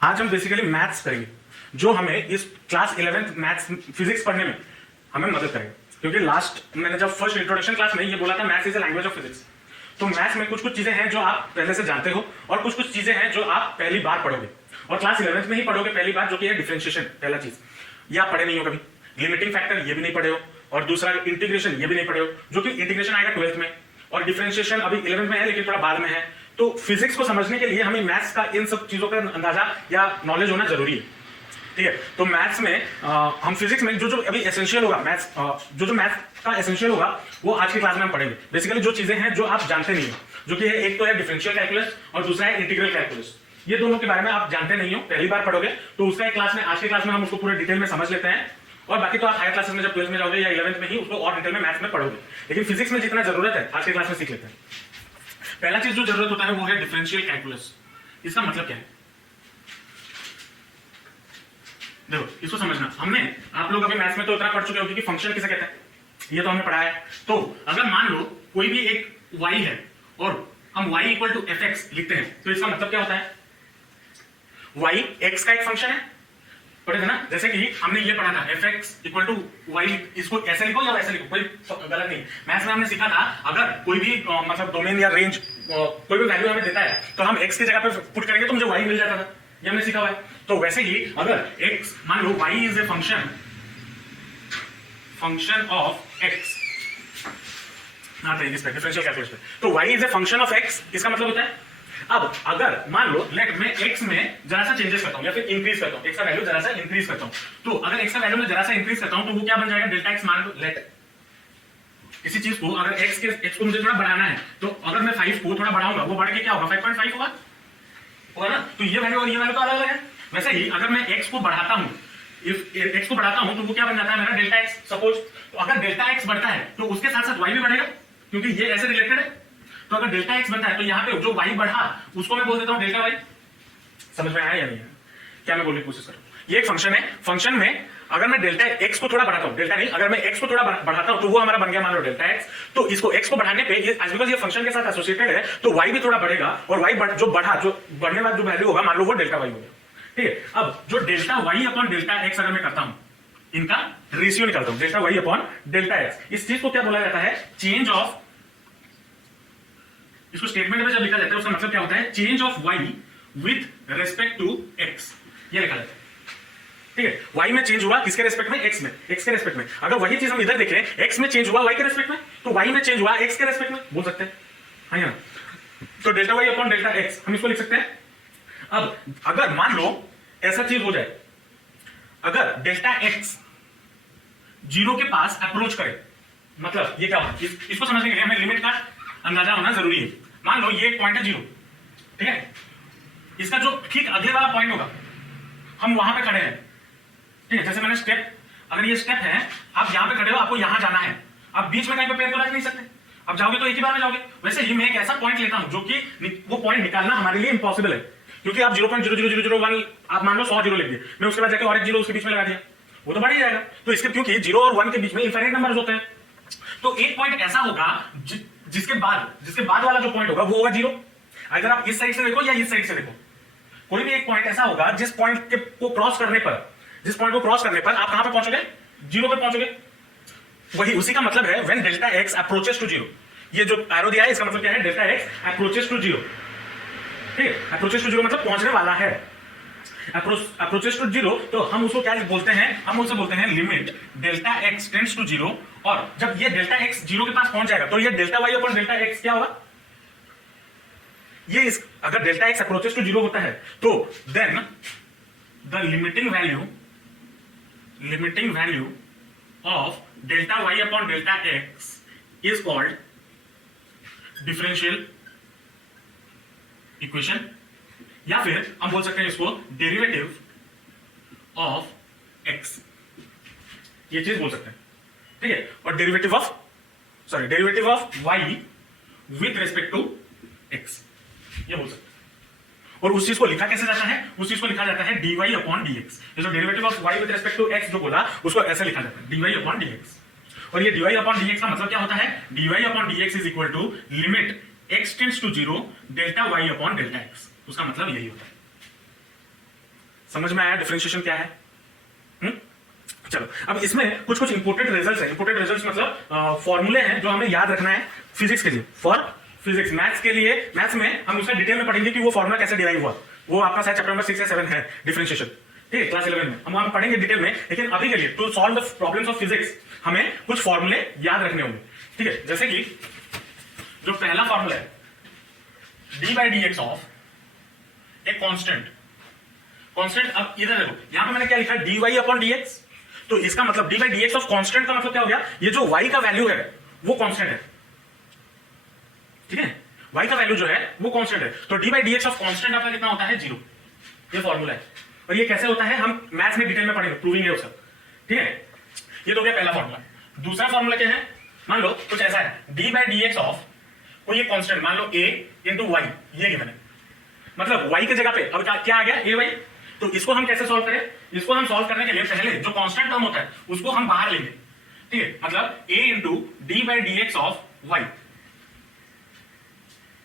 आज हम basically maths करेंगे जो हमें इस क्लास 11th मैथ्स फिजिक्स पढ़ने में हमें मदद करेगा। क्योंकि लास्ट मैंने जब फर्स्ट इंट्रोडक्शन क्लास में ये बोला था maths is a language of physics, तो मैथ्स में कुछ कुछ चीजें हैं जो आप पहले से जानते हो और कुछ कुछ चीजें हैं जो आप पहली बार पढ़ोगे और क्लास 11th में ही पढ़ोगे पहली बार, जो कि है डिफरेंशिएशन। पहला चीज ये आप पढ़े नहीं हो कभी, लिमिटिंग फैक्टर ये भी नहीं पढ़े हो, और दूसरा इंटीग्रेशन ये भी नहीं पढ़े हो, जो कि इंटीग्रेशन आएगा 12th में, और डिफरेंशिएशन अभी 11th में है लेकिन थोड़ा बाद में है। तो फिजिक्स को समझने के लिए हमें मैथ्स का इन सब चीजों का अंदाजा या नॉलेज होना जरूरी है। ठीक है, तो मैथ्स में हम फिजिक्स में जो जो अभी एसेंशियल होगा मैथ्स, जो जो मैथ्स का एसेंशियल होगा वो आज की क्लास में हम पढ़ेंगे। बेसिकली जो चीजें हैं जो आप जानते नहीं हो, जो कि है एक तो है डिफरेंशियल कैलकुलस और दूसरा है इंटीग्रल कैलकुलस। ये दोनों के बारे में आप जानते नहीं हो, पहली बार पढ़ोगे, तो उसका एक क्लास में आज की क्लास में हम उसको पूरे डिटेल में समझ लेते हैं। और बाकी तो आप हायर क्लासेस में जब 12th में जाओगे या 11th में ही उसको और डिटेल में मैथ्स में पढ़ोगे, लेकिन फिजिक्स में जितना जरूरत है आज की क्लास में सीख लेते हैं। पहला चीज जो जरूरत होता है वो है डिफरेंशियल कैलकुलस। इसका मतलब क्या है, देखो इसको समझना। हमने आप लोग अभी मैथ्स में तो इतना पढ़ चुके होंगे कि फंक्शन किसे कहते हैं, ये तो हमने पढ़ा है। तो अगर मान लो कोई भी एक y है और हम y equal to f x लिखते हैं, तो इसका मतलब क्या होता है, y x का एक फंक्शन है, पढ़े थे ना। जैसे कि हमने ये पढ़ा था f x equal to y, इसको ऐसे लिखो या वैसे लिखो, कोई गलत नहीं। मैथ्स में हमने सीखा था अगर कोई भी मतलब डोमेन या रेंज कोई भी वैल्यू हमें देता है तो हम x की जगह पे पुट करेंगे तो मुझे y मिल जाता था, ये हमने सीखा हुआ है। तो वैसे ही अगर x मान लो y is a function of x, differential calculus पे, तो y is a function of x, इसका मतलब होता है अब अगर मान लो लेट मैं x में जरा सा चेंजेस करता हूं या फिर इंक्रीज करता हूं, x का वैल्यू जरा सा इंक्रीज करता हूं, तो अगर x का वैल्यू में जरा सा इंक्रीज करता हूं तो वो क्या बन जाएगा, डेल्टा x। मान लो लेट किसी चीज को अगर x को मुझे थोड़ा बढ़ाना है, तो अगर मैं 5 को थोड़ा बढ़ाऊंगा वो बढ़ के क्या होगा, 5.5 होगा ना। तो ये वैल्यू और ये वैल्यू तो अलग अलग है। वैसे ही अगर मैं x को बढ़ाता हूं, x को बढ़ाता हूं तो वो क्या बन जाता है मेरा डेल्टा x सपोज। तो अगर डेल्टा x बढ़ता है तो उसके साथ साथ y भी बढ़ेगा, क्योंकि ये ऐसे रिलेटेड है। तो अगर डेल्टा x बनता है तो यहाँ पे जो y बढ़ा उसको मैं बोल देता हूँ डेल्टा y। समझ में आया या नहीं है, क्या मैं बोलने की कोशिश कर रहा हूँ। ये एक फंक्शन है, फंक्शन में अगर मैं डेल्टा x को थोड़ा बढ़ाता हूँ, डेल्टा नहीं, अगर मैं x को थोड़ा बढ़ाता हूँ तो वो हमारा बन गया मान लो डेल्टा x। तो इसको x को बढ़ाने पे बिकॉज ये फंक्शन के साथ एसोसिएटेड है तो y भी थोड़ा बढ़ेगा, और y जो बढ़ने वाला जो वैल्यू होगा मान लो वो डेल्टा y होगा। ठीक है, अब जो delta y upon delta x अगर मैं करता हूँ, इनका रेशियो निकालता हूँ, delta y upon delta x, इस चीज को क्या बोला जाता है, चेंज ऑफ। इसको स्टेटमेंट में जब लिखा जाता है उसका मतलब क्या होता है, change of y with respect to x, ये लिखा जाता है। ठीक है, y में चेंज हुआ किसके रेस्पेक्ट में, x में, x के रेस्पेक्ट में। अगर वही चीज हम इधर देखें, x में चेंज हुआ y के रेस्पेक्ट में, तो y में चेंज हुआ x के रेस्पेक्ट में, बोल सकते हैं हाँ या ना। तो delta y upon delta x हम इसको लिख सकते हैं। अब अगर मान लो ऐसा चीज हो जाए, अगर डेल्टा x 0 के पास अप्रोच करे, मतलब ये क्या होगा, इसको समझने के लिए हमें लिमिट का अंदाजा होना जरूरी है। मान लो ये एक पॉइंट है 0, ठीक है, इसका जो ठीक अगले वाला पॉइंट होगा हम वहां पे खड़े हैं। ठीक है, जैसे मैंने स्टेप, अगर ये स्टेप है, आप यहां पे खड़े हो, आपको यहां जाना है, आप बीच में कहीं पे पैर तो रख नहीं सकते, आप जाओगे तो एक ही बार में जाओगे। वैसे ही मैं एक ऐसा पॉइंट लेता हूं जो कि वो पॉइंट निकालना हमारे लिए इंपॉसिबल है, क्योंकि आप 0.00001 आप मान लो 100 जीरो लिख दिए, मैं उसके बाद जाकर और एक जीरो उसके बीच में लगा दिया, वो तो बढ़ ही जाएगा। तो इसके क्योंकि 0 और 1 के बीच में इनफाइनाइट नंबर्स होते हैं, तो एक पॉइंट ऐसा होगा जिसके बाद वाला जो पॉइंट होगा वो होगा 0। अगर आप इस साइड से देखो या इस साइड से देखो, कोई भी एक पॉइंट ऐसा होगा जिस पॉइंट को क्रॉस करने पर आप कहां पे पहुंचोगे, 0 पे पहुंचोगे। वही उसी का मतलब है when delta x approaches to 0, ये जो एरो दिया है इसका मतलब क्या है, डेल्टा x अप्रोचेस टू 0। ठीक है, अप्रोचेस टू 0 मतलब पहुंचने वाला है, अप्रोचेस टू 0। तो हम उसको क्या बोलते हैं, हम उससे बोलते हैं limit delta x tends to 0। और जब ये डेल्टा x 0 के पास पहुंच जाएगा तो ये delta y upon delta x क्या होगा, ये अगर डेल्टा x अप्रोचेस टू 0 होता है तो then the limiting value of delta y upon delta x is called differential equation, या फिर हम बोल सकते हैं इसको डेरिवेटिव ऑफ x, ये चीज बोल सकते हैं। ठीक है, और derivative of y with respect to x, ये बोल सकते हैं। और उस चीज को लिखा कैसे जाता है, उस चीज को लिखा जाता है dy अपॉन dx। ये जो derivative of y with respect to x जो बोला उसको ऐसे लिखा जाता है dy अपॉन dx। और ये dy अपॉन dx का मतलब क्या होता है, dy upon dx is equal to limit x tends to 0 delta y upon delta x, उसका मतलब यही होता है। समझ में आया डिफरेंशिएशन क्या है? चलो अब इसमें कुछ कुछ इंपोर्टेंट रिजल्ट्स हैं। इंपोर्टेंट रिजल्ट्स मतलब फॉर्मूले हैं जो हमें याद रखना है फिजिक्स के लिए, फॉर फिजिक्स। मैथ्स के लिए, मैथ्स में हम उसका डिटेल में पढ़ेंगे कि वो फॉर्मूला कैसे डिराइव हुआ। वो आपका शायद चैप्टर नंबर 6 या 7 है डिफरेंशिएशन, ठीक है, क्लास 11 में हम वहां पढ़ेंगे डिटेल में। लेकिन अभी के लिए to solve the problems of physics हमें कुछ फॉर्मूले याद रखने होंगे, ठीक है। जैसे कि जो पहला फॉर्मूला है d/dx of a constant. Constant, अब इधर देखो, यहां पे मैंने क्या लिखा है dy/dx, तो इसका मतलब d/dx ऑफ कांस्टेंट का मतलब क्या हो गया, ये जो y का वैल्यू है वो कांस्टेंट है, ठीक है, y का वैल्यू जो है वो कांस्टेंट है। तो d/dx ऑफ कांस्टेंट आपका कितना होता है 0। ये फॉर्मूला है और ये कैसे होता है हम मैथ्स में डिटेल में पढ़ेंगे, प्रूविंग है वो सब, ठीक है। ये तो हो गया पहला फॉर्मूला। दूसरा फॉर्मूला क्या है, मान लो कुछ ऐसा है d/dx ऑफ कोई एक कांस्टेंट, मान लो a इंटू y, ये गिवन है, मतलब y की जगह पे अब क्या आ गया ay। तो इसको हम कैसे सॉल्व करें, इसको हम सॉल्व करने के लिए पहले जो कांस्टेंट टर्म होता है उसको हम बाहर लेंगे, ठीक है, मतलब a into d/dx of y,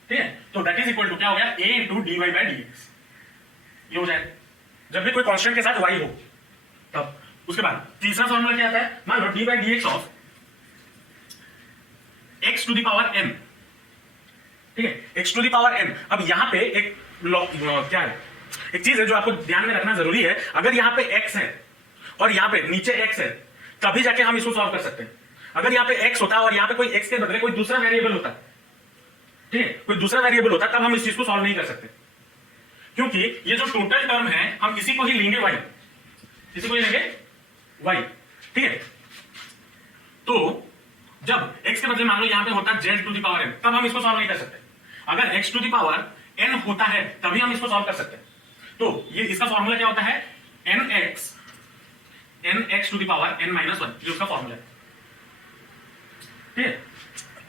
ठीक है। तो दैट इज इक्वल टू क्या हो गया, a इंटू dy/dx, ये हो जाए जब भी कोई कांस्टेंट के साथ y हो तब। उसके बाद तीसरा फॉर्मूला क्या आता है, मान लो d/dx of x to the power n, ठीक है, x to the power n। अब यहां पे एक क्या है, एक चीज है जो आपको ध्यान में रखना जरूरी है। अगर यहां पे x है और यहां पे नीचे x है तभी जाके हम इसको सॉल्व कर सकते हैं। अगर यहां पे x होता है और यहां पे कोई x के बदले कोई दूसरा वेरिएबल होता, ठीक है, कोई दूसरा वेरिएबल होता, तब हम इस चीज को सॉल्व नहीं कर सकते, क्योंकि ये जो टोटल टर्म है हम इसी को ही लेंगे y, इसी को ही लेंगे y, ठीक है। तो जब x के बदले मान लो यहां पे होता z to the power n, तब हम इसको सॉल्व नहीं कर सकते। अगर x to the power n होता है तभी हम इसको सॉल्व कर सकते हैं। तो ये इसका फॉर्मूला क्या होता है, nx to the power n माइनस 1, ये उसका फॉर्मूला है, ठीक है।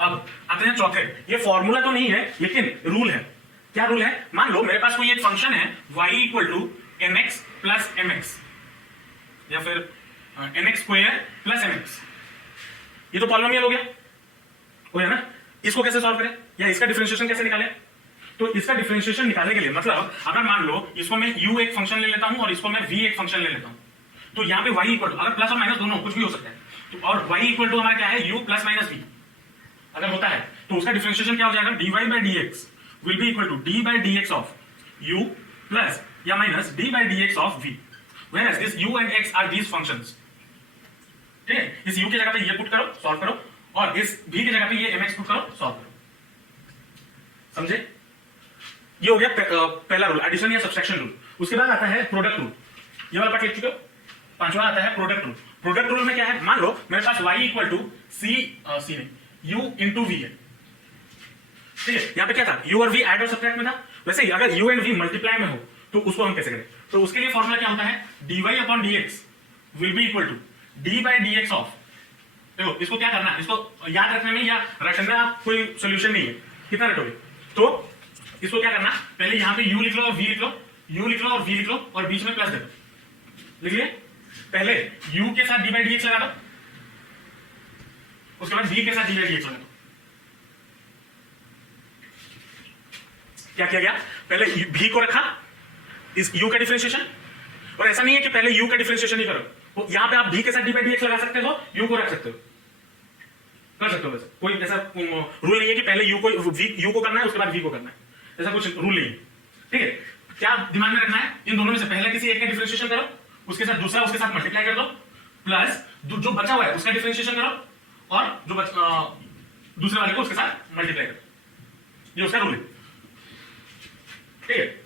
अब आते हैं चौथे, ये फॉर्मूला तो नहीं है लेकिन रूल है। क्या रूल है, मान लो मेरे पास कोई एक फंक्शन है y equal to nx plus mx या फिर nx स्क्वायर प्लस mx, ये तो पॉलिनोमियल हो गया ना। इसको कैसे सॉल्व करें या इसका डिफरेंशिएशन कैसे निकालें, तो इसका डिफरेंशिएशन निकालने के लिए मतलब अगर मान लो इसको मैं u एक फंक्शन ले लेता हूं और इसको मैं v एक फंक्शन ले लेता हूं, तो यहां पे y इक्वल टू, अगर प्लस और माइनस दोनों कुछ भी हो सकता है, तो और y इक्वल टू हमारा क्या है u प्लस माइनस v अगर होता है तो उसका डिफरेंशिएशन क्या हो जाएगा, dy/dx will be equal to d/dx of u plus या minus d/dx of v, whereas this u and x are these functions, ठीक है। इस u की जगह पे ये पुट करो, सॉल्व करो, और इस v की जगह पे ये mx पुट करो, सॉल्व करो, समझे। ये हो गया पहला रूल, एडिशन या सब्सट्रैक्शन रूल। उसके बाद आता है प्रोडक्ट रूल, ये वाला पार्ट लिख चुके हो। पांचवा आता है प्रोडक्ट रूल। प्रोडक्ट रूल में क्या है, मान लो मेरे पास y इक्वल टू c नहीं u इंटू v है, ठीक है। यहां पे क्या था, u और v ऐड और सब्ट्रैक्ट में था, वैसे ही अगर u एंड v मल्टीप्लाई में हो तो उसको हम कैसे करें, तो उसके लिए फॉर्मूला क्या होता है, dy/dx will be equal to d/dx of, देखो इसको क्या करना है, इसको याद रखने में या रटना कोई सोल्यूशन नहीं है, कितना रटोगे। तो इसको क्या करना, पहले यहां पे u लिख लो और v लिख लो, u लिख लो और v लिख लो और बीच में प्लस दे दो, लिख लिए। पहले u के साथ d/dx लगा दो, उसके बाद v के साथ d/dx लगा दो। क्या किया गया, पहले v को रखा इस u का डिफरेंशिएशन, और ऐसा नहीं है कि पहले u का डिफरेंशिएशन ही करो, तो यहां पे आप v के साथ d/dx लगा सकते हो, u को रख सकते हो, कर सकते हो। वैसे कोई ऐसा रूल नहीं है कि पहले u को करना है उसके बाद v को करना है, ऐसा कुछ रूल नहीं है, ठीक है। क्या दिमाग में रखना है, इन दोनों में से पहले किसी एक का डिफरेंशिएशन करो, उसके साथ दूसरा उसके साथ मल्टीप्लाई कर दो, प्लस जो बचा हुआ है उसका डिफरेंशिएशन करो और जो दूसरे वाले को उसके साथ मल्टीप्लाई करो, ये उसका रूल है, ठीक है।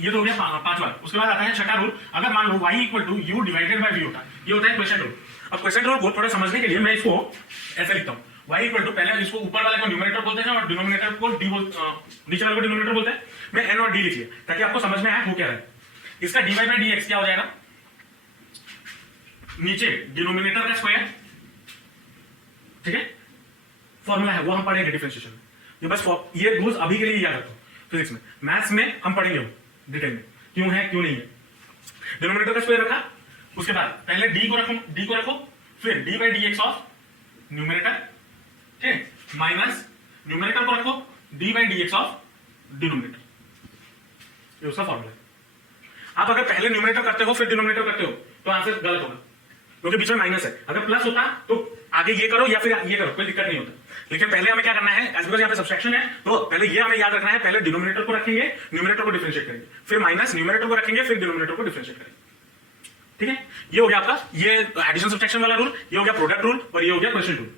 ये तो हो गया पांचवा। उसके बाद आता है छठा रूल, अगर मान लो y equal to u divided by v होता है, ये होता है क्वेश्चन रूल। अब क्वेश्चन रूल को थोड़ा समझने के लिए मैं इसको ऐसे लिखता हूं, y इक्वल टू, पहले इसको ऊपर वाले को न्यूमरेटर बोलते हैं और डिनोमिनेटर को डी नीचे वाले को डिनोमिनेटर बोलते हैं। मैं n और d लिखिए ताकि आपको समझ में आए हो क्या है। इसका dy/dx क्या हो जाएगा, नीचे डिनोमिनेटर का स्क्वायर, ठीक है, फॉर्मूला है वो हम पढ़ेंगे डिफरेंशिएशन में। ये बस ये रूल्स अभी के लिए याद रखो, फिजिक्स में, मैथ्स में हम पढ़ेंगे वो डिटेल में क्यों है क्यों नहीं है। डिनोमिनेटर का स्क्वायर रखा, उसके बाद पहले d को रखो, फिर d/dx ऑफ न्यूमरेटर, ठीक है, माइनस न्यूमरेटर को रखो d/dx ऑफ डिनोमिनेटर, ये उसका फॉर्मूला है। आप अगर पहले न्यूमरेटर करते हो फिर डिनोमिनेटर करते हो तो आंसर गलत होगा, क्योंकि बीच में माइनस है। अगर प्लस होता तो आगे ये करो या फिर ये करो, कोई दिक्कत नहीं होता। लेकिन पहले हमें क्या करना है, एज बिकॉज यहाँ पे सब्सट्रैक्शन है, तो पहले ये हमें याद रखना है, पहले डिनोमिनेटर को रखेंगे, न्यूमरेटर को डिफरेंशिएट करेंगे, फिर माइनस न्यूमरेटर को रखेंगे, फिर डिनोमिनेटर को डिफरेंशिएट करेंगे। ठीक है, ये हो गया आपका ये एडिशन सब्सट्रैक्शन वाला रूल, ये हो गया प्रोडक्ट रूल, और ये हो गया क्वेश्चन रूल।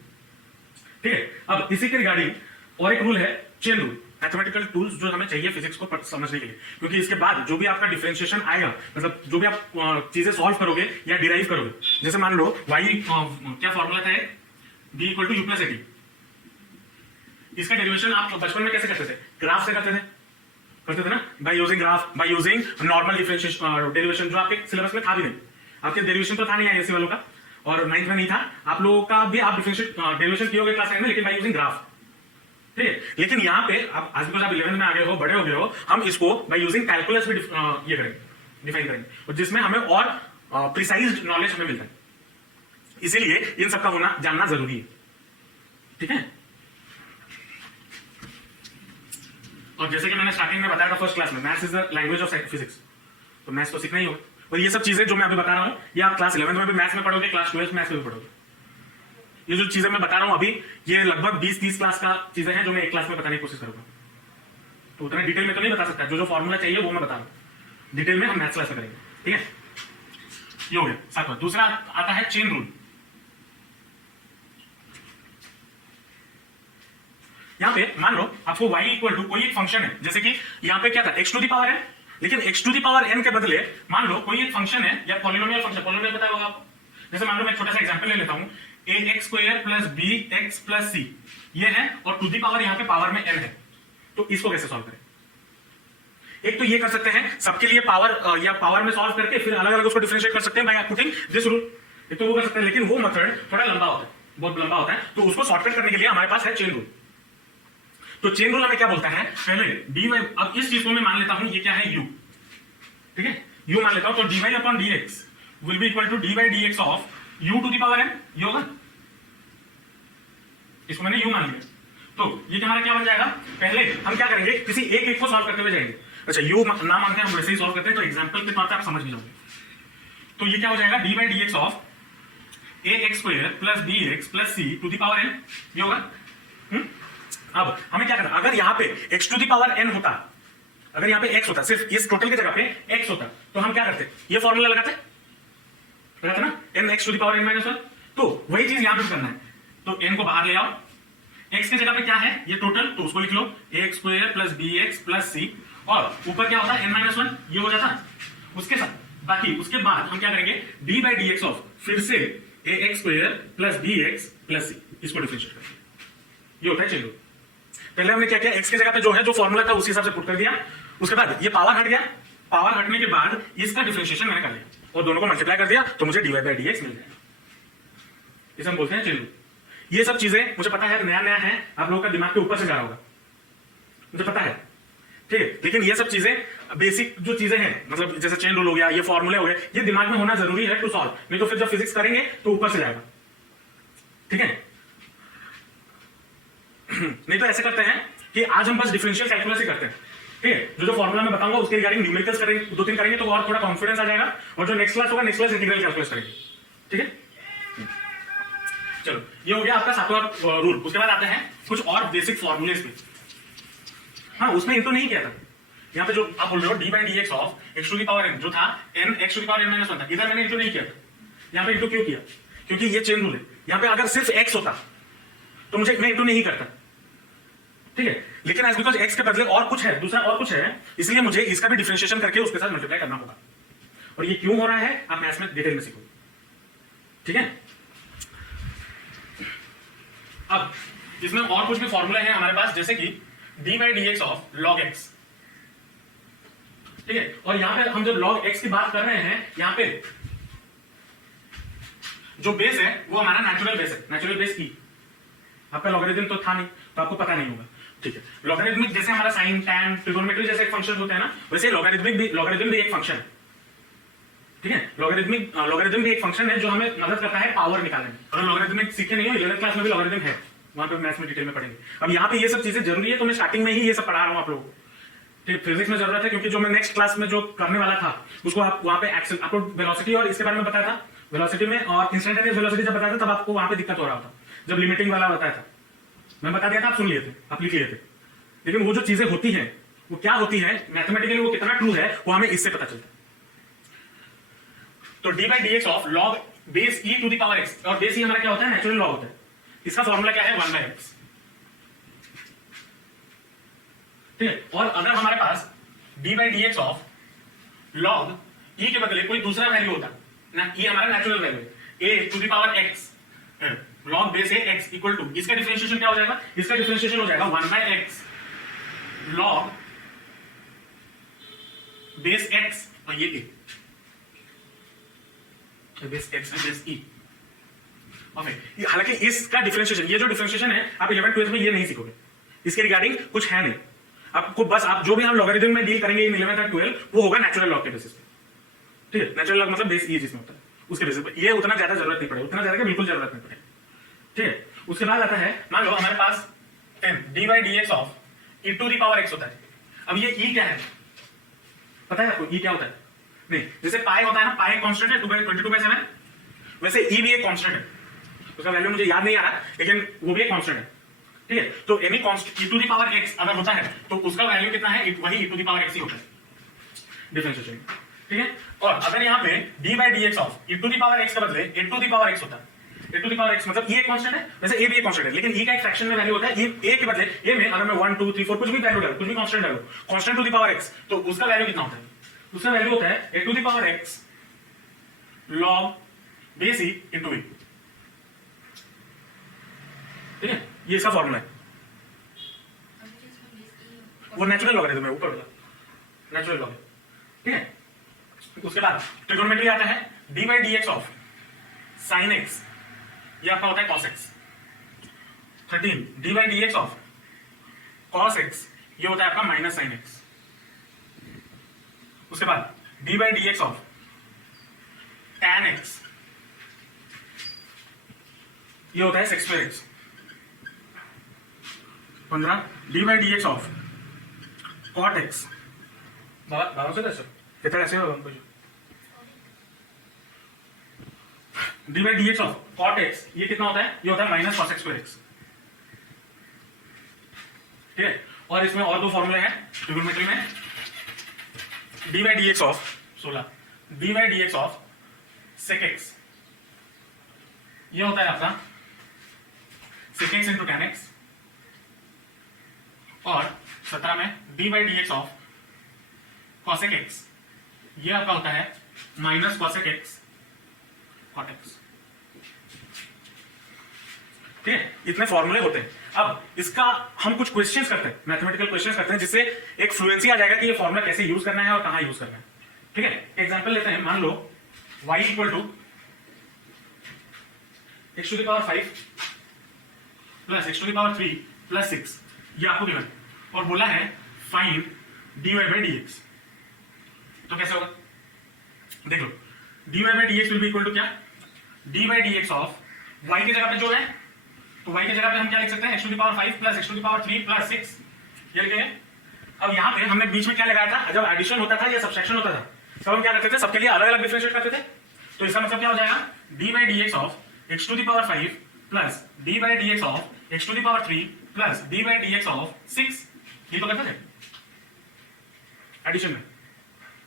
ठीक है, अब इसी के रिगार्डिंग और एक रूल है चेन रूल, मैथमेटिकल टूल्स जो हमें चाहिए फिजिक्स को समझने के लिए, क्योंकि इसके बाद जो भी आपका डिफरेंशिएशन आएगा, मतलब जो भी आप चीजें सॉल्व करोगे या डिराइव करोगे, जैसे मान लो y क्या फॉर्मूला था, b equal to u plus a t, इसका डेरिवेशन आप बचपन में कैसे करते थे, ग्राफ से करते थे ना, by using graph, by using normal differentiation derivation, जो आपके सिलेबस में था भी नहीं, आपके डेरिवेशन तो था नहीं आईएससी वालों का, और 9th में नहीं था, आप लोगों का भी आप डेरिवेशन किए होंगे क्लास 9 में, लेकिन बाय यूजिंग ग्राफ। ठीक है, लेकिन यहाँ पे आप आज बिकॉज आप 11th में आ गए हो, बड़े हो गए हो, हम इसको बाय यूजिंग कैलकुलस भी ये करेंगे, डिफाइन करेंगे, और जिसमें हमें और प्रिसाइज नॉलेज हमें मिलता है, इसीलिए इन सबका होना जानना जरूरी है। ठीक है, और जैसे कि मैंने स्टार्टिंग में बताया था फर्स्ट क्लास में, maths is the language of physics, तो मैथ्स तो सीखना ही होगा। और ये सब चीजें जो मैं अभी बता रहा हूं, ये आप क्लास 11th में भी मैथ्स में पढ़ोगे, क्लास 12th मैथ्स में भी पढ़ोगे। ये जो चीजें मैं बता रहा हूं अभी, ये लगभग 20-30 क्लास का चीजें हैं जो मैं एक क्लास में बताने की कोशिश करूंगा, तो उतना डिटेल में तो नहीं बता सकता, जो फॉर्मूला चाहिए वो मैं बता रहा हूं, डिटेल में हम मैथ्स क्लास में करेंगे। ठीक है, ये हो गया सातवां। दूसरा आता है चेन रूल। यहां पे मान लो आपको y इक्वल टू कोई एक फंक्शन है, जैसे कि यहां पे क्या था, x to the power n, लेकिन x to the power n के बदले मान लो कोई एक फंक्शन है या पॉलिनोमियल फंक्शन, पॉलिनोमियल पता होगा आपको, जैसे मान लो मैं छोटा सा एग्जांपल ले लेता हूं, ax square plus bx plus c, ये है, और टू दी पावर यहां पे पावर में n है, तो इसको कैसे सॉल्व करें? एक तो ये कर सकते हैं सबके लिए पावर या पावर में सॉल्व करके फिर अलग अलग उसको डिफरेंशिएट कर सकते हैं बाय पुटिंग दिस रूल, एक तो वो कर सकते हैं, लेकिन वो मेथड थोड़ा लंबा होता है, बहुत लंबा होता है, तो उसको शॉर्टकट करने के लिए हमारे पास है चेन रूल। तो चेन रूल हमें क्या बोलता है, पहले dy, अब इस चीज को मैं मान लेता हूं ये क्या है u, ठीक है, u मान लेता हूं, तो dy upon dx will be equal to dy dx of u to the power n, ये होगा, इसको मैंने u मान लिया, तो ये हमारा क्या बन जाएगा, पहले हम क्या करेंगे, किसी एक को सॉल्व करते हुए जाएंगे। अच्छा, u ना मानते हैं हम वैसे ही सॉल्व करते हैं, तो एग्जांपल के तौर पे आप समझ भी जाओगे। तो ये क्या हो जाएगा, dy dx of ax square plus bx plus c to the power n, ये होगा। अब हमें क्या करना, अगर यहाँ पे x to the power n होता, अगर यहाँ पे x होता, सिर्फ इस टोटल की जगह पे x होता, तो हम क्या करते, ये फॉर्मूला लगाते ना, n x to the power n माइनस 1, तो वही चीज यहाँ पे करना है, तो n को बाहर ले आओ, x की जगह पे क्या है ये टोटल, तो उसको लिख लो ax square plus bx plus c, और ऊपर क्या होता है n माइनस 1, ये हो जाता उसके साथ। बाकी उसके बाद हम क्या करेंगे, d by d x of फिर से ax square plus bx plus c, इसको डिफरेंशिएट करेंगे, ये होता है चेन रूल। पहले हमने क्या किया, x की जगह पे जो है जो फॉर्मूला था उसी हिसाब से पुट कर दिया, उसके बाद ये पावर हट गया, पावर हटने के बाद इसका डिफरेंशिएशन मैंने कर लिया और दोनों को मल्टीप्लाई कर दिया, तो मुझे dy बाई dx मिल गया, इसे हम बोलते हैं चेन रूल। ये सब चीजें मुझे पता है नया नया है, आप लोगों का दिमाग के ऊपर से जा रहा होगा, मुझे पता है, ठीक है, लेकिन ये सब चीजें बेसिक जो चीजें हैं, मतलब जैसे चेन रूल हो गया, ये फॉर्मूले हो गए, ये दिमाग में होना जरूरी है टू सॉल्व, नहीं तो फिर जब फिजिक्स करेंगे तो ऊपर से जाएगा। ठीक है, नहीं तो ऐसे करते हैं कि आज हम बस डिफरेंशियल कैलकुलस ही करते हैं, ठीक है, जो फॉर्मूला मैं बताऊंगा उसके रिगार्डिंग न्यूमेरिकल्स करेंगे, 2-3 करेंगे तो और थोड़ा कॉन्फिडेंस आ जाएगा, और जो नेक्स्ट क्लास होगा नेक्स्ट क्लास इंटीग्रल कैलकुलस करेंगे। ठीक है, चलो ये हो गया आपका 7वां रूल। उसके बाद आते हैं कुछ और बेसिक फॉर्मूलेस पे। हाँ, उसमें इंटू नहीं किया था, यहाँ पे जो आप बोल रहे हो d by d x of x to the power n, जो था n x to the power n minus 1 था, इधर मैंने इंटू नहीं किया था, यहाँ पे इंटू क्यों किया, क्योंकि ये चेन रूल है, यहाँ पे अगर सिर्फ एक्स होता तो मुझे मैं इंटू नहीं करता, ठीक है, लेकिन एज बिकॉज एक्स के बदले और कुछ है, दूसरा और कुछ है, इसलिए मुझे इसका भी डिफरेंशिएशन करके उसके साथ मल्टीप्लाई करना होगा, और ये क्यों हो रहा है आप मैथ्स में डिटेल में सीखो। ठीक है, अब इसमें और कुछ भी फॉर्मूला है हमारे पास, जैसे कि D by d x of log x, ठीक है, और यहां पे हम जब लॉग एक्स की बात कर रहे हैं, यहां पे जो बेस है वो हमारा नेचुरल बेस है, नेचुरल बेस की, आपका लॉगरिथम तो था नहीं तो आपको पता नहीं होगा। ठीक है, लॉगरिथमिक जैसे हमारा साइन टैन ट्रिगोनोमेट्री जैसे एक फंक्शन होते हैं ना, वैसे लॉगरिथम भी एक फंक्शन है। ठीक है, लॉगरिथम भी एक फंक्शन है जो हमें मदद करता है पावर निकालने में। अगर लॉगरिथमिक सीखे नहीं हो, 11th क्लास में भी लॉगरिथम है, वहां पे मैथ्स में डिटेल में पढ़ेंगे। अब यहाँ पे ये सब चीजें जरूरी है, तो मैं स्टार्टिंग में ही ये सब पढ़ा रहा हूं आप लोगों को, ठीक, फिजिक्स में जरूरत है क्योंकि जो मैं नेक्स्ट क्लास में जो करने वाला था उसको आप वहां पे एक्सेल आपको वेलोसिटी और इसके बारे में बताया था, वेलोसिटी में और इंस्टेंटेनियस वेलोसिटी जब बताया था तब आपको वहां पे दिक्कत हो रहा था, जब लिमिटिंग वाला बताया था मैं बता दिया था, आप सुन लिए थे, आप लिख लिए थे। लेकिन वो जो चीजें होती हैं वो क्या होती है मैथमेटिकली, वो कितना ट्रू है वो हमें इससे पता चलता है। तो d by d x of log base e to the power x, और बेस ई हमारा क्या होता है, नेचुरल लॉग होता है। इसका फॉर्मूला क्या है, 1 बाई एक्स। ठीक है, और अगर हमारे पास d by d x of log e के बदले कोई दूसरा वैल्यू होता ना, ई हमारा नेचुरल वैल्यू है, a to the power x log base a x equal to, इसका डिफरेंशिएशन क्या हो जाएगा, इसका डिफरेंशिएशन हो जाएगा 1 by x log base x, और ये ए बेस एक्स है बेस ई। ओके, हालांकि इसका डिफरेंशिएशन, ये जो डिफरेंशिएशन है आप 11th 12th में ये नहीं सीखोगे, इसके रिगार्डिंग कुछ है नहीं आपको, बस आप जो भी हम लॉगरिथम में डील करेंगे इन 11th और 12th वो होगा नेचुरल लॉग के बेसिस पे। ठीक है, नेचुरल लॉग मतलब बेस ई जिसमें होता है उसके बेसिस पे, ये उतना ज्यादा जरूरत नहीं पड़ेगा, उतना ज्यादा बिल्कुल जरूरत नहीं पड़ेगा। ठीक है, उसके बाद आता है मान लो हमारे पास 10 d by d x of e to the power x होता है। अब ये ई क्या है पता है आपको, ई क्या होता है, नहीं जैसे पाई होता है ना, पाई कांस्टेंट है 22/7, वैसे ई भी एक कांस्टेंट है, उसका वैल्यू मुझे याद नहीं आ रहा लेकिन वो भी एक कांस्टेंट है। ठीक है, तो any constant e to the power x अगर होता है तो उसका वैल्यू कितना है, वही e to the power x ही होता है डिफरेंशिएशन। ठीक है, और अगर यहाँ पे d by d x of e to the power x के बदले a to the power x होता है, a to the power x मतलब ई एक कांस्टेंट है, वैसे ए भी एक कांस्टेंट है, लेकिन ई का एक फ्रैक्शन में वैल्यू होता है, ए के बदले ए में अगर मैं 1 2 3 4 कुछ भी वैल्यू डालूं, कुछ भी कांस्टेंट डालूं, constant to the power x, तो उसका वैल्यू कितना होता है, उसका वैल्यू होता है a to the power x log base e into e. ठीक है, ये इसका फॉर्मूला है, वो नेचुरल लॉगरिथम है ऊपर वाला नेचुरल लॉग। ठीक है, उसके बाद ट्रिगोनोमेट्री आता है, d by d x of sin x, ये आपका होता है cos x. 13 d by d x of cos x, ये होता है आपका माइनस साइन एक्स। उसके बाद d by d x of tan x, ये होता है sec square x. 15 d by d x of cot x, बाबा से कैसे कितना ऐसे होगा हमको, d by d x of cot x, ये कितना होता है, ये होता है minus cos x square x. ठीक है, और इसमें और दो फॉर्मूले हैं ट्रिगोनोमेट्री में, d by d x of 16 d by d x of sec x, ये होता है आपका sec x into tan x, और 17 में d by d x of cosec x, ये आपका होता है minus cosec x cot x. ठीक है, इतने फॉर्मूले होते हैं। अब इसका हम कुछ क्वेश्चंस करते हैं, मैथमेटिकल क्वेश्चंस करते हैं, जिससे एक फ्लुएंसी आ जाएगा कि ये फॉर्मूला कैसे यूज करना है और कहां यूज करना है। ठीक है, एग्जांपल लेते हैं, मान लो y equal to x to the power 5 plus x to the power 3 plus 6, ये आपको गिवन और बोला है फाइंड dy बाई dx। तो कैसे होगा, देख लो, dy by dx will be equal to क्या, d by dx of y की जगह पे जो है, तो y की जगह पे हम क्या लिख सकते हैं, x to the power 5 plus x to the power 3 plus 6, ये लिखेंगे। अब यहाँ पे हमने बीच में क्या लगाया था, जब एडिशन होता था या सब्ट्रैक्शन होता था तब हम क्या करते थे, सबके लिए अलग अलग डिफरेंशिएट करते थे। तो इसका मतलब क्या हो जाएगा, d by dx of x to the power 5 plus d by dx of x to the power 3 plus d by dx of 6, ये तो करते थे एडिशन में,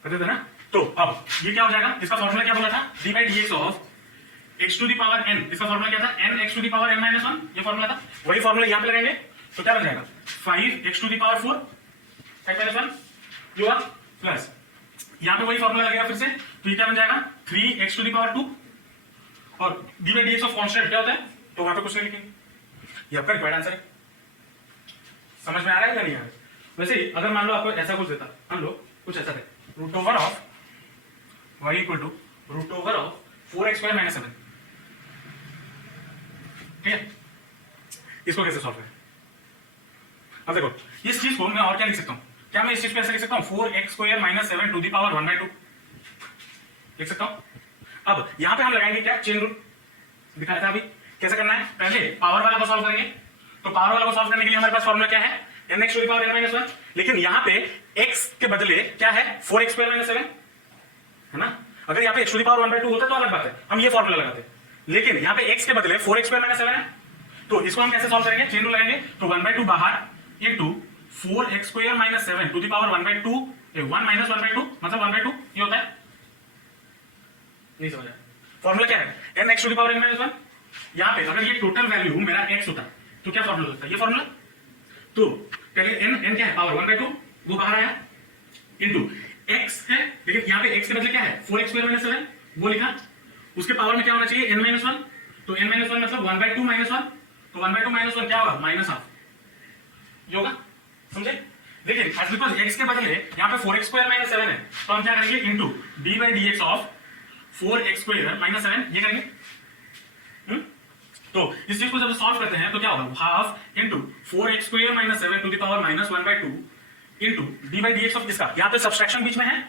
करते थे ना। तो अब ये क्या हो जाएगा, इसका फॉर्मूला क्या बोला था, d by dx of x to the power n, इसका फॉर्मूला क्या था, n x to the power n माइनस 1, ये फॉर्मूला था, वही फॉर्मूला यहां पे लगाएंगे तो क्या बन जाएगा, 5 x to the power 4 5 minus 1 जो प्लस यहां पे वही फॉर्मूला लगेगा फिर से, तो ये क्या बन जाएगा 3 x टू द पावर 2, और d by dx of constant क्या होता है, तो वहां पे कुछ नहीं लिखेंगे, ये आपका रिक्वायर्ड आंसर है। समझ में आ रहा है क्या नहीं आ रहा है। वैसे ही अगर मान लो आपको ऐसा कुछ देता, मान लो कुछ ऐसा है, root over of y equal to root over of 4x square minus 7, ठीक है, इसको कैसे सॉल्व करें। अब देखो इस चीज को मैं और क्या लिख सकता हूं, क्या मैं इस चीज को ऐसे लिख सकता हूं, 4x square minus 7 to the power 1/2 लिख सकता हूं। अब यहां पे हम लगाएंगे क्या, चेन रूल दिखाया था अभी, कैसे करना है, पहले पावर वाला को सॉल्व करेंगे, तो पावर वाला को सॉल्व करने के लिए हमारे पास फॉर्मूला क्या है, nx to the power n माइनस 1, लेकिन यहां पे x के बदले क्या है 4x स्क्वायर माइनस 7 है ना। अगर यहां पे x टू द पावर 1/2 होता तो अलग बात है, हम ये फॉर्मूला लगाते, लेकिन यहां पे x के बदले 4x स्क्वायर माइनस 7 है, तो इसको हम कैसे सॉल्व करेंगे, चेन रूल लगाएंगे, तो 1/2 बाहर into 4x square minus 7 to the power 1/2 1 minus 1/2 मतलब 1/2 ये होता है। नहीं समझा फॉर्मूला क्या है, n x to the power n माइनस 1। यहां पे अगर ये टोटल वैल्यू मेरा x होता तो क्या फॉर्मूला होता है, ये फॉर्मूला। तो पहले n क्या है, पावर 1/2 वो बाहर आया इनटू x है, लेकिन यहां पे x के बदले क्या है 4x स्क्वायर माइनस 7 वो लिखा, उसके पावर में क्या होना चाहिए n माइनस 1, तो n माइनस 1 मतलब 1/2 माइनस 1, तो 1/2 माइनस 1 क्या होगा माइनस हाफ, ये होगा, समझे। लेकिन एज बिकॉज x के बदले यहां पे 4x स्क्वायर माइनस 7 है, तो हम क्या करेंगे into d by dx of 4x square minus 7 ये करेंगे। तो इस चीज को जब सॉल्व करते हैं तो क्या होगा, half into 4x square minus 7 to the power minus 1/2 into d by dx of किसका, यहां पे सब्सट्रैक्शन बीच में है,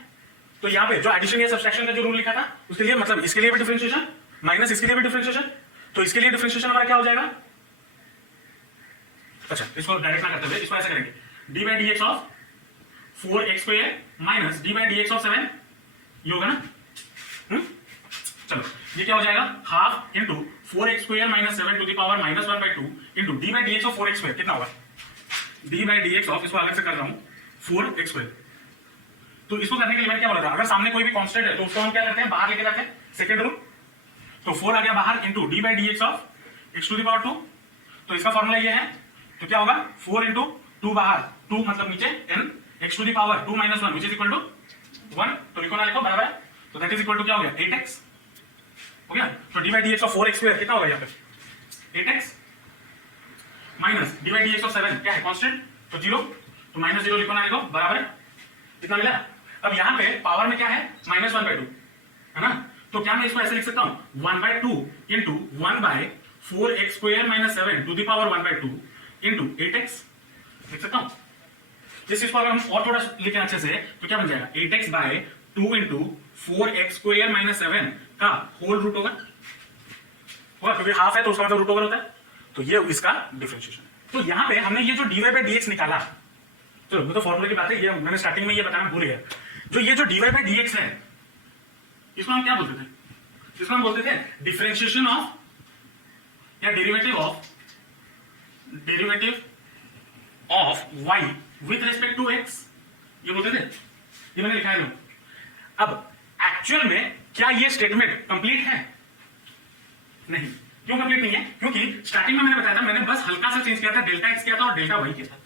तो यहां पे जो एडिशन या सब्सट्रैक्शन का जो रूल लिखा था उसके लिए मतलब इसके लिए भी डिफरेंशिएशन माइनस इसके लिए भी डिफरेंशिएशन, तो इसके लिए डिफरेंशिएशन हमारा क्या हो जाएगा, अच्छा इसको डायरेक्ट ना करते हुए इसको ऐसे करेंगे, d by dx of 4x square minus d by dx of 7 ये होगा ना। चलो ये क्या हो जाएगा, half into 4x square minus 7 to the power minus 1/2 into d by dx of 4x square कितना होगा, d बाई dx ऑफ, इसको अलग से कर रहा हूं 4x स्क्वायर। तो इसको करने के लिए मैंने क्या बोला था, अगर सामने कोई भी कांस्टेंट है तो उसको हम क्या करते हैं बाहर लेके जाते हैं, सेकंड रूल, तो 4 आ गया बाहर into d by dx of x to the power 2, तो इसका फॉर्मूला ये है, तो क्या होगा 4 इनटू 2 बाहर 2 मतलब नीचे n x to the power 2 minus 1 which is equal to 1, तो लिखो ना लिखो बराबर है, तो दैट इज इक्वल टू क्या हो गया 8x हो गया। तो d by dx of 4x square कितना होगा यहाँ पे 8x minus d by dx of 7 क्या है कांस्टेंट, तो 0, तो माइनस 0 लिखो ना लिखो बराबर है, कितना मिला। अब यहाँ पे पावर में क्या है माइनस 1/2 है ना, तो क्या मैं इसको ऐसे लिख सकता हूँ 1/2 into 1/4x square minus 7 to the power 1/2 into 8x लिख सकता हूँ। इस चीज को अगर हम और थोड़ा लिखें अच्छे से तो क्या बन जाएगा 8x bye 2 into 4x square minus 7 का होल रूट होगा, क्योंकि हाफ है तो उसका मतलब रूट ओवर होता है, तो ये इसका डिफरेंशिएशन। तो यहाँ पे हमने ये जो dy बाई dx निकाला, चलो वो तो फॉर्मूले की बात है, ये मैंने स्टार्टिंग में ये बताना भूल गया, जो ये जो dy बाई dx है इसको हम क्या बोलते थे, इसको हम बोलते थे डिफरेंशिएशन ऑफ या derivative of y with respect to x, ये बोलते थे, ये मैंने लिखा है। अब एक्चुअल में क्या ये स्टेटमेंट कंप्लीट है, नहीं, क्यों कंप्लीट नहीं है, क्योंकि स्टार्टिंग में मैंने बताया था, मैंने बस हल्का सा चेंज किया था, डेल्टा x किया था और डेल्टा y किया था,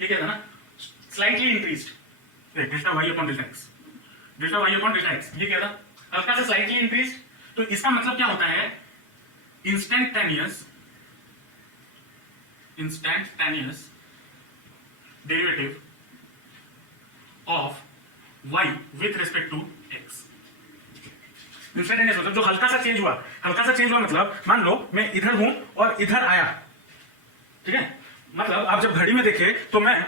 ये क्या था ना slightly increased delta y upon delta x, delta y upon delta x ये क्या था हल्का सा स्लाइटली इंक्रीज्ड। तो इसका मतलब क्या होता है instantaneous derivative of y with respect to x। Instantaneous मतलब जो हल्का सा चेंज हुआ, हल्का सा चेंज हुआ मतलब मान लो मैं इधर हूं और इधर आया, ठीक है, मतलब आप जब घड़ी में देखे तो मैं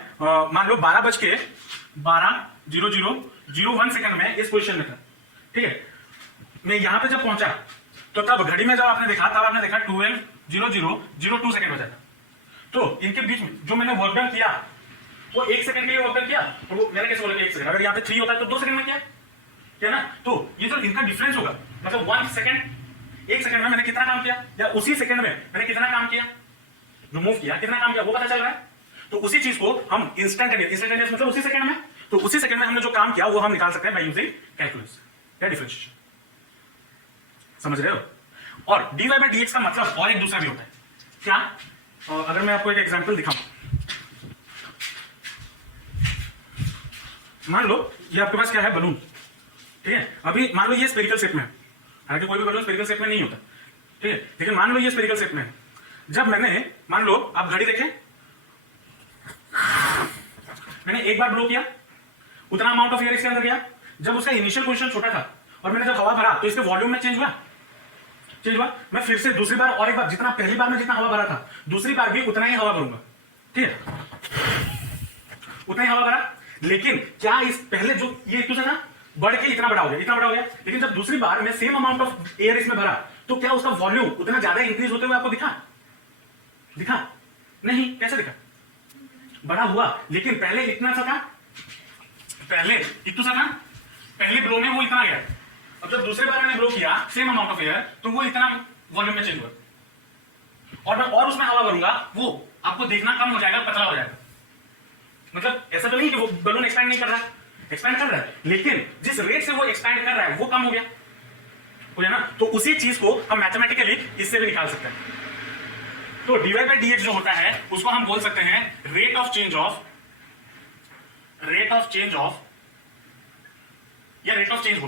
मान लो 12:12:00:01 सेकंड में इस पोजीशन में था, ठीक है, मैं यहां पे जब पहुंचा तो तब घड़ी में जब आपने देखा तब आपने देखा 12:00:02 सेकंड बचा था। तो इनके बीच में जो मैंने वर्क डन किया वो 1 सेकंड के लिए वर्क डन किया, और वो मैंने कैसे बोला 1 सेकंड, अगर यहाँ पे 3 होता है तो 2 सेकंड में किया, क्या ना, तो ये जो इनका डिफरेंस होगा मतलब 1 सेकंड 1 सेकंड में मैंने कितना काम किया या उसी सेकंड में मैंने कितना काम किया, जो मूव किया कितना काम किया वो पता चल रहा है। तो उसी चीज को हम इंस्टेंटेनियस मतलब उसी सेकंड में, तो उसी सेकंड में हमने जो काम किया वो हम निकाल सकते हैं बाय यूजिंग कैलकुलस या डिफरेंशिएशन, समझ रहे हो। और dy बाय dx का मतलब और एक दूसरा भी होता है क्या, अगर मैं आपको एक एग्जांपल दिखाऊं, मान लो ये आपके पास क्या है बलून, ठीक है, अभी मान लो ये स्फेरिकल शेप में है, हालांकि कोई भी बलून स्फेरिकल शेप में नहीं होता, ठीक है, लेकिन मान लो ये स्फेरिकल शेप में है। जब मैंने मान लो आप घड़ी देखें, मैंने एक बार ब्लो किया, उतना अमाउंट ऑफ एयर इसके अंदर गया, जब उसका इनिशियल पोजीशन छोटा था और मैंने जब हवा भरा तो इसके वॉल्यूम में चेंज हुआ, मैं फिर से दूसरी बार और एक बार जितना पहली बार में जितना हवा भरा था दूसरी बार भी उतना ही हवा भरूंगा, ठीक है, उतना ही हवा भरा, लेकिन क्या इस पहले जो ये एक था बढ़ के इतना बड़ा हो गया, लेकिन जब दूसरी बार मैं सेम अमाउंट ऑफ एयर इसमें भरा तो क्या उसका वॉल्यूम उतना ज्यादा इंक्रीज होते हुए आपको दिखा नहीं, कैसे दिखा, बड़ा हुआ, लेकिन पहले इतना सा था, पहले इतना सा था, पहले ब्लो में वो इतना गया। अब जब दूसरे बार मैंने ब्लो किया सेम अमाउंट ऑफ एयर, तो वो इतना वॉल्यूम में चेंज हुआ, और मैं और उसमें हवा भरूंगा, वो आपको देखना कम हो जाएगा, पतला हो जाएगा। मतलब ऐसा तो नहीं कि वो बलून एक्सपैंड नहीं कर रहा, एक्सपैंड कर रहा है, लेकिन जिस रेट से वो एक्सपैंड कर रहा है वो कम हो गया ना। तो उसी चीज को हम मैथमेटिकली इससे भी निकाल सकते हैं। तो dy/dx जो होता है उसको हम बोल सकते हैं रेट ऑफ चेंज ऑफ या रेट ऑफ चेंज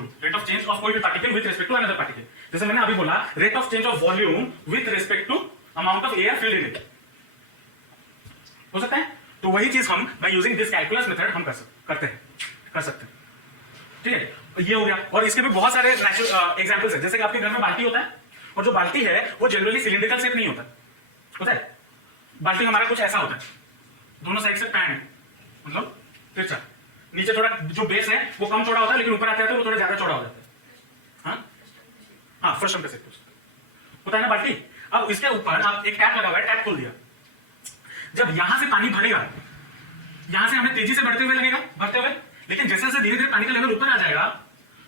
ऑफ कोई भी particle with respect to another particle. जैसे मैंने अभी बोला rate of change of volume with respect to amount of air filled in it, हो सकता है। तो वही चीज हम by using this calculus method हम कर सकते हैं, ठीक है। ये हो गया, और इसके भी बहुत सारे एग्जांपल्स हैं। जैसे कि आपके घर में बाल्टी होता है, और जो बाल्टी है वो जनरली सिलिंड्रिकल शेप नहीं होता है। बाल्टी हमारा कुछ ऐसा होता है, दोनों साइड से पैन, मतलब तिरछा, नीचे थोड़ा जो बेस है वो कम चौड़ा होता है, लेकिन ऊपर आता है तो वो थोड़ा ज्यादा चौड़ा हो जाता है। हाँ फ्रस्टम का होता है ना बाल्टी। अब इसके ऊपर आप एक टैप लगा हुआ है, टैप खोल दिया, जब यहां से पानी भरेगा, यहां से हमें तेजी से बढ़ते हुए, लेकिन जैसे जैसे धीरे धीरे पानी का लेवल ऊपर आ जाएगा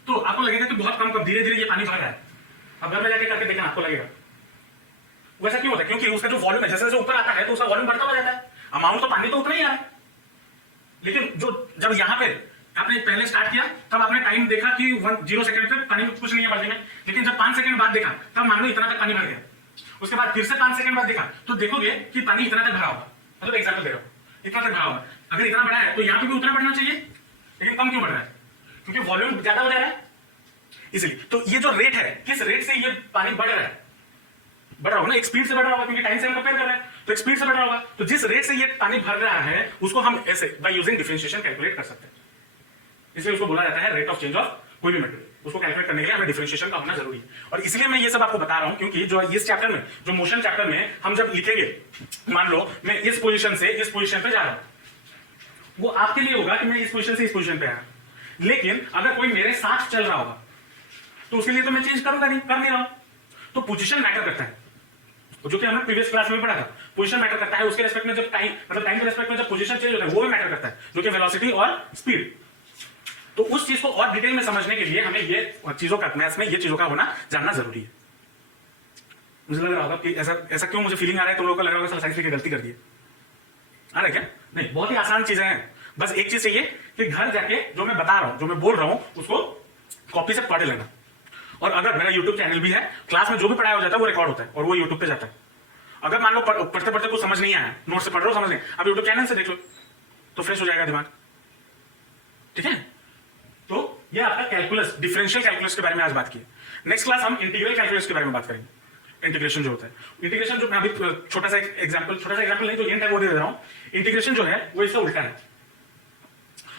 तो आपको लगेगा कि बहुत कम धीरे धीरे ये पानी भर रहा है। अब घर में जाके करके देखना, आपको लगेगा वैसा क्यों होता है, क्योंकि उसका जो वॉल्यूम है जैसे जैसे ऊपर आता है तो उसका वॉल्यूम बढ़ता हुआ जाता है। अमाउंट तो पानी तो उतना ही आ रहा है, लेकिन जब यहां पे आपने पहले स्टार्ट किया तब आपने टाइम देखा कि 0 सेकंड पे पानी कुछ नहीं है बाल्टी में, लेकिन जब 5 सेकंड बाद देखा तब मान लो इतना तक पानी भर गया। उसके बाद फिर से 5 सेकंड बाद देखा तो देखोगे कि पानी इतना तक भरा होगा। मतलब एग्जाम्पल दे रहा हूं, इतना तक भरा होगा। अगर इतना बड़ा है तो यहाँ पे भी उतना बढ़ना चाहिए, लेकिन कम क्यों बढ़ रहा है, क्योंकि वॉल्यूम ज्यादा हो जा रहा है इसलिए। तो ये जो रेट है, किस रेट से ये पानी बढ़ रहा है, बढ़ रहा होगा ना, एक स्पीड से बढ़ रहा होगा, क्योंकि टाइम से हम कंपेयर कर रहे हैं तो एक स्पीड से बढ़ रहा होगा। तो जिस रेट से ये पानी भर रहा है उसको हम ऐसे बाय यूजिंग डिफरेंशिएशन कैलकुलेट कर सकते हैं। इसलिए उसको बोला जाता है रेट ऑफ चेंज ऑफ कोई भी मेटेरियल। उसको कैलकुलेट करने के लिए हमें डिफरेंशिएशन का होना जरूरी है। और इसलिए मैं ये सब आपको बता रहा हूं, क्योंकि जो इस चैप्टर में, जो मोशन चैप्टर में हम जब लिखेंगे, मान लो मैं इस पोजीशन से इस पोजीशन पे जा रहा हूं, वो आपके लिए होगा कि मैं इस पोजीशन से इस पोजीशन पे आया, लेकिन अगर कोई मेरे साथ चल रहा होगा तो उसके लिए तो मैं चेंज करूंगा नहीं, कर नहीं रहा हूं। तो पोजीशन मैटर करता है, जो कि हमने प्रीवियस क्लास में पढ़ा था। पोजीशन मैटर करता है, उसके रेस्पेक्ट में जब टाइम, मतलब टाइम के रेस्पेक्ट में जब पोजीशन चेंज होता है वो भी मैटर करता है, जो कि वेलोसिटी और स्पीड। तो उस चीज को और डिटेल में समझने के लिए हमें ये चीजों का, मैथ्स में ये चीजों का होना जानना जरूरी है। मुझे लग रहा होगा कि ऐसा क्यों मुझे फीलिंग आ रहा है, तुम लोगों को लग रहा होगा साइंस की गलती कर दी है। आ रहा है क्या? नहीं, बहुत ही आसान चीजें हैं। बस एक चीज चाहिए कि घर जाके जो मैं बता रहा हूं, जो मैं बोल रहा हूं, उसको कॉपी से पढ़ लेना। और अगर मेरा यूट्यूब चैनल भी है, क्लास में जो भी पढ़ाया हो जाता है वो रिकॉर्ड होता है और वो यूट्यूब पे जाता है। अगर मान लो पढ़ते पढ़ते कुछ समझ नहीं आया, नोट से पढ़ रहे हो, समझ नहीं, अब यूट्यूब चैनल से देख लो तो फ्रेश हो जाएगा दिमाग, ठीक है। तो ये आपका कैलकुलस, डिफरेंशियल कैलकुलस के बारे में आज बात की। नेक्स्ट क्लास हम इंटीग्रल कैलकुलस के बारे में बात करेंगे। इंटीग्रेशन जो होता है, इंटीग्रेशन जो मैं अभी छोटा सा एग्जांपल नहीं तो हिंट है वो दे रहा हूं। इंटीग्रेशन जो है वो इसका उल्टा है।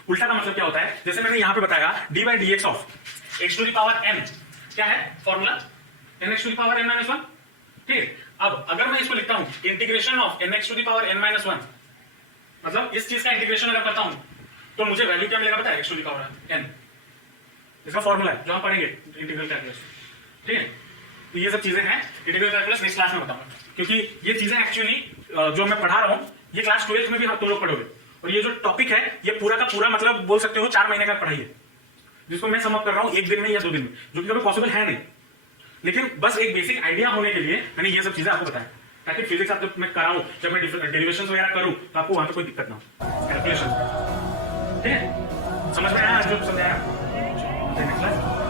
उल्टा का मतलब क्या होता है, जैसे मैंने यहां पे बताया dy/dx of x to the power n, क्या है formula, nx to the power n - 1, ठीक है। अब अगर मैं इसको लिखता हूं integration of nx to the power n - 1, मतलब इस चीज का इंटीग्रेशन अगर करता हूं तो मुझे वैल्यू क्या मिलेगा पता है, x to the power n। इसका फॉर्मूला है जो हम पढ़ेंगे इंटीग्रल कैलकुलस, ठीक है। तो ये सब चीजें हैं इंटीग्रल कैलकुलस, नेक्स्ट क्लास में बताऊंगा, क्योंकि ये चीजें एक्चुअली जो मैं पढ़ा रहा हूं ये क्लास 12th में भी तुम लोग पढ़ोगे। और ये जो टॉपिक है ये पूरा का पूरा मतलब बोल सकते हो 4 महीने का पढ़ाई है, जिसको मैं समअप कर रहा हूं 1 दिन में या 2 दिन में, जो कि कभी पॉसिबल है नहीं। लेकिन बस एक बेसिक आइडिया होने के लिए मैंने ये सब चीजें आपको बताया, ताकि फिजिक्स आप जब मैं कराऊं, जब मैं डेरिवेशंस वगैरह करूं तो आपको वहां पे कोई दिक्कत ना हो कैलकुलेशन, ठीक है। समझ में आया जो समझाया? Next class